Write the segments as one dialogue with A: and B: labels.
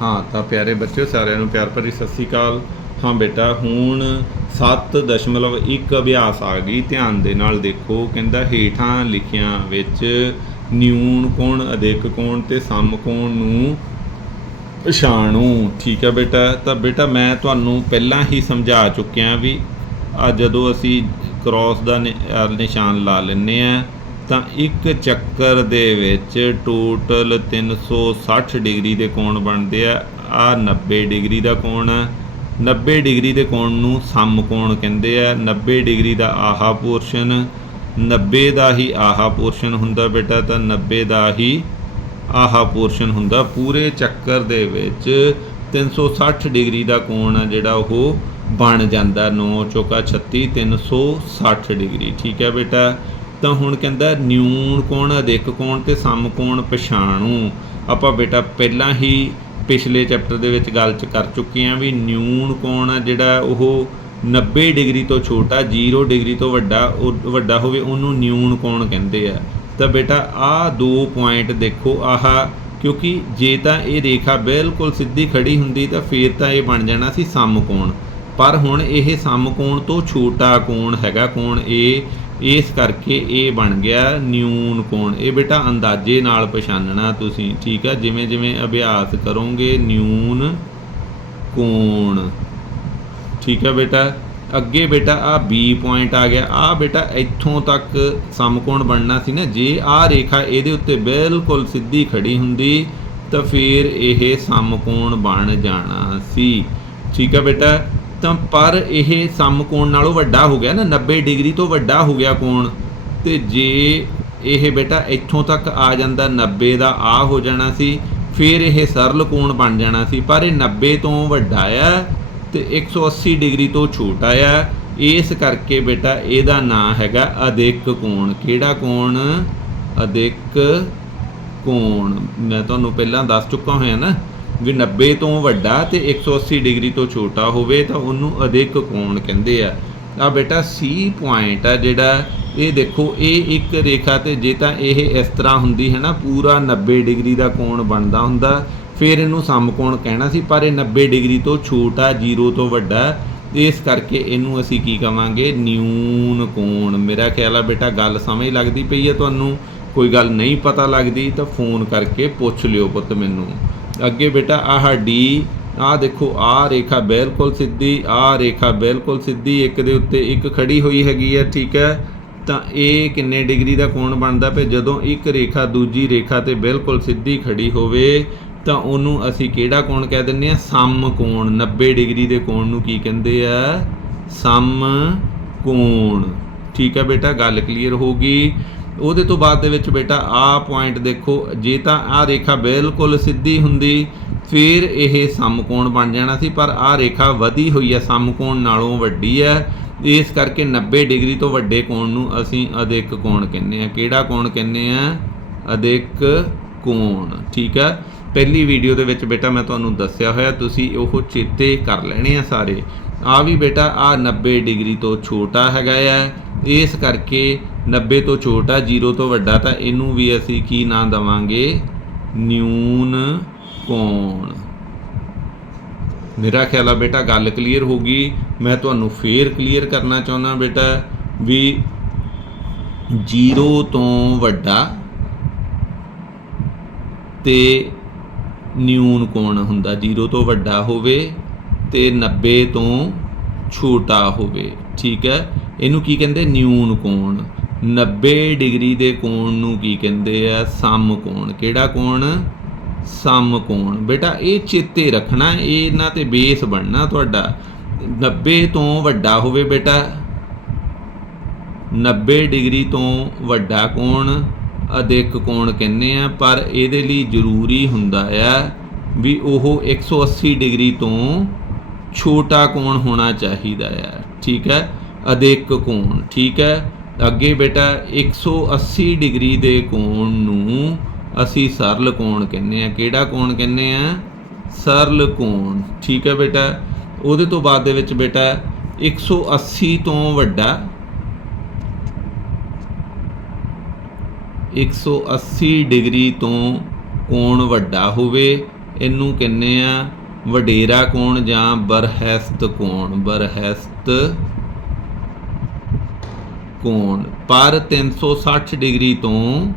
A: ਹਾਂ, ਤਾਂ ਪਿਆਰੇ ਬੱਚਿਓ, ਸਾਰਿਆਂ ਨੂੰ ਪਿਆਰ ਭਰੀ ਸਤਿ ਸ੍ਰੀ ਅਕਾਲ। ਹਾਂ ਬੇਟਾ, ਹੁਣ 7.1 ਅਭਿਆਸ ਆ ਗਈ। ਧਿਆਨ ਦੇ ਨਾਲ ਦੇਖੋ, ਕਹਿੰਦਾ ਹੇਠਾਂ ਲਿਖਿਆਂ ਵਿੱਚ ਨਿਊਨ ਕੋਣ ਅਧਿਕ ਕੋਣ ਤੇ ਸਮ ਕੋਣ ਨੂੰ ਪਛਾਣੋ। ਠੀਕ ਹੈ ਬੇਟਾ, ਤਾਂ ਬੇਟਾ ਮੈਂ ਤੁਹਾਨੂੰ ਪਹਿਲਾਂ ਹੀ ਸਮਝਾ ਚੁੱਕਿਆ ਵੀ ਆ ਜਦੋਂ ਅਸੀਂ ਕ੍ਰਾਸ ਦਾ ਨਿ- ਨਿਸ਼ਾਨ ਲਾ ਲੈਂਦੇ ਆ ਤਾਂ ਇੱਕ ਚੱਕਰ ਦੇ ਵਿੱਚ ਟੋਟਲ 360 ਡਿਗਰੀ ਦੇ ਕੋਣ ਬਣਦੇ ਆ। ਆ 90 ਡਿਗਰੀ ਦਾ ਕੋਣ ਆ 90 ਡਿਗਰੀ ਦੇ ਕੋਣ ਨੂੰ ਸਮ ਕਹਿੰਦੇ ਆ। 90 ਡਿਗਰੀ ਦਾ ਆਹਾ ਪੋਰਸ਼ਨ 90 ਦਾ ਹੀ ਆਹਾ ਪੋਰਸ਼ਨ ਹੁੰਦਾ ਬੇਟਾ, ਤਾਂ 90 ਦਾ ਹੀ ਆਹਾ ਪੋਰਸ਼ਨ ਹੁੰਦਾ। ਪੂਰੇ ਚੱਕਰ ਦੇ ਵਿੱਚ 360 ਡਿਗਰੀ ਦਾ ਕੋਣ ਆ ਜਿਹੜਾ ਉਹ ਬਣ ਜਾਂਦਾ। 9 ਚੌਕਾ 36 360 ਡਿਗਰੀ। ਠੀਕ ਹੈ ਬੇਟਾ। ਤਾਂ ਹੁਣ ਕਹਿੰਦਾ ਨਿਊਨ ਕੋਣ ਅਧਿਕ ਕੋਣ ਤੇ ਸਮ ਕੋਣ ਪਛਾਣੂ। ਆਪਾਂ ਬੇਟਾ ਪਹਿਲਾਂ ਹੀ ਪਿਛਲੇ ਚੈਪਟਰ ਦੇ ਵਿੱਚ ਗੱਲ ਚ ਕਰ ਚੁੱਕੇ ਹਾਂ ਵੀ ਨਿਊਨ ਕੋਣ ਆ ਜਿਹੜਾ ਉਹ 90 ਡਿਗਰੀ ਤੋਂ ਛੋਟਾ 0 ਡਿਗਰੀ ਤੋਂ ਵੱਡਾ, ਉਹ ਵੱਡਾ ਹੋਵੇ, ਉਹਨੂੰ ਨਿਊਨ ਕੋਣ ਕਹਿੰਦੇ ਆ। ਤਾਂ ਬੇਟਾ ਆਹ ਦੋ ਪੁਆਇੰਟ ਦੇਖੋ, ਆਹ, ਕਿਉਂਕਿ ਜੇ ਤਾਂ ਇਹ ਰੇਖਾ ਬਿਲਕੁਲ ਸਿੱਧੀ ਖੜੀ ਹੁੰਦੀ ਤਾਂ ਫੇਰ ਤਾਂ ਇਹ ਬਣ ਜਾਣਾ ਸੀ ਸਮਕੋਣ ਪਰ ਹੁਣ ਇਹ ਸਮਕੋਣ ਤੋਂ ਛੋਟਾ ਕੋਣ ਹੈਗਾ, ਕੋਣ ਇਹ ਇਸ ਕਰਕੇ ਇਹ ਬਣ ਗਿਆ ਨਿਊਨ ਕੋਣ। ਇਹ ਬੇਟਾ ਅੰਦਾਜ਼ੇ ਨਾਲ ਪਛਾਨਣਾ ਤੁਸੀਂ, ਠੀਕ ਆ? ਜਿਵੇਂ ਜਿਵੇਂ ਅਭਿਆਸ ਕਰੋਗੇ, ਨਿਊਨ ਕੋਣ। ਠੀਕ ਹੈ ਬੇਟਾ? ਅੱਗੇ ਬੇਟਾ ਆ B ਪੁਆਇੰਟ ਆ ਗਿਆ। ਆ ਬੇਟਾ ਇੱਥੋਂ ਤੱਕ ਸਮਕੋਣ ਬਣਨਾ ਸੀ ਨਾ। ਜੇ ਆ ਰੇਖਾ ਇਹਦੇ ਉੱਤੇ ਬਿਲਕੁਲ ਸਿੱਧੀ ਖੜੀ ਹੁੰਦੀ, ਤਾਂ ਫਿਰ ਇਹ ਸਮਕੋਣ ਬਣ ਜਾਣਾ ਸੀ। ਠੀਕ ਆ ਬੇਟਾ? ਤਾਂ ਪਰ ਇਹ ਸਮਕੋਣ ਨਾਲੋਂ ਵੱਡਾ ਹੋ ਗਿਆ ਨਾ 90 ਡਿਗਰੀ ਤੋਂ ਵੱਡਾ ਹੋ ਗਿਆ ਕੋਣ। ਤੇ ਜੇ ਇਹ ਬੇਟਾ ਇੱਥੋਂ ਤੱਕ ਆ ਜਾਂਦਾ 90 ਦਾ ਆ ਹੋ ਜਾਣਾ ਸੀ, ਫਿਰ ਇਹ ਸਰਲ ਕੋਣ ਬਣ ਜਾਣਾ ਸੀ। ਪਰ ਇਹ 90 ਤੋਂ ਵੱਡਾ ਆ ਤੇ 180 ਡਿਗਰੀ ਤੋਂ ਛੋਟਾ ਆ। ਇਸ ਕਰਕੇ ਬੇਟਾ ਇਹਦਾ ਨਾਂ ਹੈਗਾ ਅਧਿਕ ਕੋਣ। ਕਿਹੜਾ ਕੋਣ? ਅਧਿਕ ਕੋਣ। ਮੈਂ ਤੁਹਾਨੂੰ ਪਹਿਲਾਂ ਦੱਸ ਚੁੱਕਾ ਹੋਇਆ ਨਾ ਵੀ 90 ਤੋਂ ਵੱਡਾ ਤੇ 180 ਡਿਗਰੀ ਤੋਂ ਛੋਟਾ ਹੋਵੇ ਤਾਂ ਉਹਨੂੰ ਅਧਿਕ ਕੋਣ ਕਹਿੰਦੇ ਆ। ਆ ਬੇਟਾ C ਪੁਆਇੰਟ ਆ ਜਿਹੜਾ, ਇਹ ਦੇਖੋ, ਇਹ ਇੱਕ ਰੇਖਾ ਤੇ ਜੇ ਤਾਂ ਇਹ ਇਸ ਤਰ੍ਹਾਂ ਹੁੰਦੀ ਹੈ ਨਾ, ਪੂਰਾ 90 ਡਿਗਰੀ ਦਾ ਕੋਣ ਬਣਦਾ ਹੁੰਦਾ, ਫਿਰ ਇਹਨੂੰ ਸਮਕੋਣ ਕਹਿਣਾ ਸੀ, ਪਰ ਇਹ 90 ਡਿਗਰੀ ਤੋਂ ਛੋਟਾ 0 ਤੋਂ ਵੱਡਾ, ਇਸ ਕਰਕੇ ਇਹਨੂੰ ਅਸੀਂ ਕੀ ਕਵਾਂਗੇ? ਨਿਊਨ ਕੋਣ। ਮੇਰਾ ਖਿਆਲ ਆ ਬੇਟਾ, ਗੱਲ ਸਮਝ ਲੱਗਦੀ ਪਈ ਹੈ ਤੁਹਾਨੂੰ, ਕੋਈ ਗੱਲ ਨਹੀਂ ਪਤਾ ਲੱਗਦੀ, ਤਾਂ ਫੋਨ ਕਰਕੇ ਪੁੱਛ ਲਿਓ ਪੁੱਤ ਮੈਨੂੰ। ਅੱਗੇ ਬੇਟਾ, ਆਹ ਡੀ, ਆਹ ਦੇਖੋ, ਆਹ ਰੇਖਾ ਬਿਲਕੁਲ ਸਿੱਧੀ, ਆਹ ਰੇਖਾ ਬਿਲਕੁਲ ਸਿੱਧੀ, ਇੱਕ ਦੇ ਉੱਤੇ ਇੱਕ ਖੜੀ ਹੋਈ ਹੈਗੀ ਹੈ, ਠੀਕ ਹੈ? ਤਾਂ ਇਹ ਕਿੰਨੇ ਡਿਗਰੀ ਦਾ ਕੋਣ ਬਣਦਾ ਪਿਆ? ਜਦੋਂ ਇੱਕ ਰੇਖਾ ਦੂਜੀ ਰੇਖਾ ਤੇ ਬਿਲਕੁਲ ਸਿੱਧੀ ਖੜੀ ਹੋਵੇ, ਤਾਂ ਉਹਨੂੰ ਅਸੀਂ ਕਿਹੜਾ ਕੋਣ ਕਹਿ ਦਿੰਦੇ ਆ ਸਮ ਕੋਣ। 90 ਡਿਗਰੀ ਦੇ ਕੋਣ ਨੂੰ ਕੀ ਕਹਿੰਦੇ ਆ? ਸਮ ਕੋਣ। ਠੀਕ ਹੈ ਬੇਟਾ, ਗੱਲ ਕਲੀਅਰ ਹੋ ਗਈ। ਉਹਦੇ ਤੋਂ ਬਾਅਦ ਦੇ ਵਿੱਚ ਬੇਟਾ, ਆਹ ਪੁਆਇੰਟ ਦੇਖੋ, ਜੇ ਤਾਂ ਆਹ ਰੇਖਾ ਬਿਲਕੁਲ ਸਿੱਧੀ ਹੁੰਦੀ, ਫਿਰ ਇਹ ਸਮਕੋਣ ਬਣ ਜਾਣਾ ਸੀ, ਪਰ ਆਹ ਰੇਖਾ ਵਧੀ ਹੋਈ ਹੈ ਸਮਕੋਣ ਨਾਲੋਂ ਵੱਡੀ ਹੈ ਇਸ ਕਰਕੇ 90 ਡਿਗਰੀ ਤੋਂ ਵੱਡੇ ਕੋਣ ਨੂੰ ਅਸੀਂ ਅਧਿਕ ਕੋਣ ਕਹਿੰਦੇ ਆ। ਕਿਹੜਾ ਕੋਣ ਕਹਿੰਦੇ ਆ? ਅਧਿਕ ਕੋਣ, ਠੀਕ ਹੈ ਪਹਿਲੀ ਵੀਡੀਓ ਦੇ ਵਿੱਚ ਬੇਟਾ ਮੈਂ ਤੁਹਾਨੂੰ ਦੱਸਿਆ ਹੋਇਆ, ਤੁਸੀਂ ਉਹ ਚੇਤੇ ਕਰ ਲੈਣੇ ਆ ਸਾਰੇ। ਆ ਵੀ ਬੇਟਾ, ਆ 90 ਡਿਗਰੀ ਤੋਂ ਛੋਟਾ ਹੈਗਾ ਆ। ਇਸ ਕਰਕੇ 90 ਤੋਂ ਛੋਟਾ 0 ਤੋਂ ਵੱਡਾ, ਤਾਂ ਇਹਨੂੰ ਵੀ ਅਸੀਂ ਕੀ ਨਾਂ ਦਵਾਂਗੇ? ਨਿਊਨ ਕੋਣ? ਮੇਰਾ ਖਿਆਲ ਆ ਬੇਟਾ, ਗੱਲ ਕਲੀਅਰ ਹੋ ਗਈ। ਮੈਂ ਤੁਹਾਨੂੰ ਫੇਰ ਕਲੀਅਰ ਕਰਨਾ ਚਾਹੁੰਦਾ ਬੇਟਾ ਵੀ 0 ਤੋਂ ਵੱਡਾ ਤੇ ਨਿਊਨ ਕੋਣ ਹੁੰਦਾ? 0 ਤੋਂ ਵੱਡਾ ਹੋਵੇ ਤੇ 90 ਤੋਂ ਛੋਟਾ ਹੋਵੇ, ਠੀਕ ਹੈ? ਇਹਨੂੰ ਕੀ ਕਹਿੰਦੇ? ਨਿਊਨ ਕੋਣ। 90 ਡਿਗਰੀ ਦੇ ਕੋਣ ਨੂੰ ਕੀ ਕਹਿੰਦੇ ਆ? ਸਮ ਕੋਣ। ਕਿਹੜਾ ਕੋਣ? ਸਮ ਕੋਣ। ਬੇਟਾ, ਇਹ ਚੇਤੇ ਰੱਖਣਾ, ਇਹ ਇਹਨਾਂ ਤੇ ਬੇਸ ਬਣਨਾ ਤੁਹਾਡਾ। 90 ਤੋਂ ਵੱਡਾ ਹੋਵੇ ਬੇਟਾ। 90 ਡਿਗਰੀ ਤੋਂ ਵੱਡਾ ਕੋਣ ਅਦਿਕ ਕੋਣ ਕਹਿੰਦੇ ਆ, ਪਰ ਇਹਦੇ ਲਈ ਜ਼ਰੂਰੀ ਹੁੰਦਾ ਆ ਵੀ ਉਹ 180 ਡਿਗਰੀ ਤੋਂ ਛੋਟਾ ਕੋਣ ਹੋਣਾ ਚਾਹੀਦਾ ਆ ਠੀਕ ਹੈ? ਅਧਿਕ ਕੋਣ? ਠੀਕ ਹੈ? ਅੱਗੇ ਬੇਟਾ 180 ਡਿਗਰੀ ਦੇ ਕੋਣ ਨੂੰ ਅਸੀਂ ਸਰਲ ਕੋਣ ਕਹਿੰਦੇ ਆ ਕਿਹੜਾ ਕੋਣ ਕਹਿੰਦੇ ਆ ਸਰਲ ਕੋਣ? ਠੀਕ ਹੈ ਬੇਟਾ? ਉਹਦੇ ਤੋਂ ਬਾਅਦ ਦੇ ਵਿੱਚ ਬੇਟਾ 180 ਤੋਂ ਵੱਡਾ 180 ਡਿਗਰੀ ਤੋਂ ਕੋਣ ਵੱਡਾ ਹੋਵੇ? ਇਹਨੂੰ ਕਹਿੰਦੇ ਆ ਵਡੇਰਾ ਕੌਣ ਜਾਂ ਬਰਹਸਤ ਕੌਣ? ਬਰਹਸਤ ਕੋਣ? ਪਰ 360 ਡਿਗਰੀ ਤੋਂ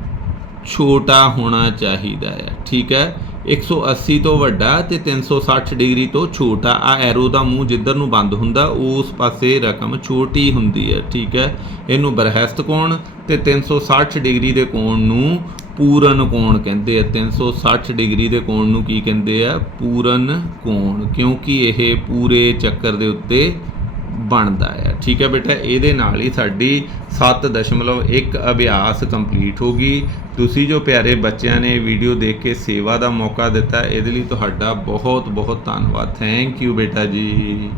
A: ਛੋਟਾ ਹੋਣਾ ਚਾਹੀਦਾ ਹੈ। ਠੀਕ ਹੈ? 180 ਤੋਂ ਵੱਡਾ ਤੇ 360 ਡਿਗਰੀ ਤੋਂ ਛੋਟਾ। ਆ ਐਰੋ ਦਾ ਮੂੰਹ ਜਿੱਧਰ ਨੂੰ ਬੰਦ ਹੁੰਦਾ, ਉਸ ਪਾਸੇ ਰਕਮ ਛੋਟੀ ਹੁੰਦੀ ਹੈ। ਠੀਕ ਹੈ? ਇਹਨੂੰ ਬਰਹਸਤ ਕੋਣ ਤੇ 360 ਡਿਗਰੀ ਦੇ ਕੋਣ ਨੂੰ ਪੂਰਨ ਕੋਣ ਕਹਿੰਦੇ ਆ। 360 ਡਿਗਰੀ ਦੇ ਕੋਣ ਨੂੰ ਕੀ ਕਹਿੰਦੇ ਆ? ਪੂਰਨ ਕੋਣ, ਕਿਉਂਕਿ ਇਹ ਪੂਰੇ ਚੱਕਰ ਦੇ ਉੱਤੇ ਬਣਦਾ ਹੈ ਠੀਕ ਹੈ ਬੇਟਾ, ਇਹਦੇ ਨਾਲ ਹੀ ਸਾਡੀ 7.1 ਅਭਿਆਸ ਕੰਪਲੀਟ ਹੋ ਗਈ। ਤੁਸੀਂ ਜੋ ਪਿਆਰੇ ਬੱਚਿਆਂ ਨੇ ਵੀਡੀਓ ਦੇਖ ਕੇ ਸੇਵਾ ਦਾ ਮੌਕਾ ਦਿੱਤਾ, ਇਹਦੇ ਲਈ ਤੁਹਾਡਾ ਬਹੁਤ ਬਹੁਤ ਧੰਨਵਾਦ। ਥੈਂਕ ਯੂ ਬੇਟਾ ਜੀ।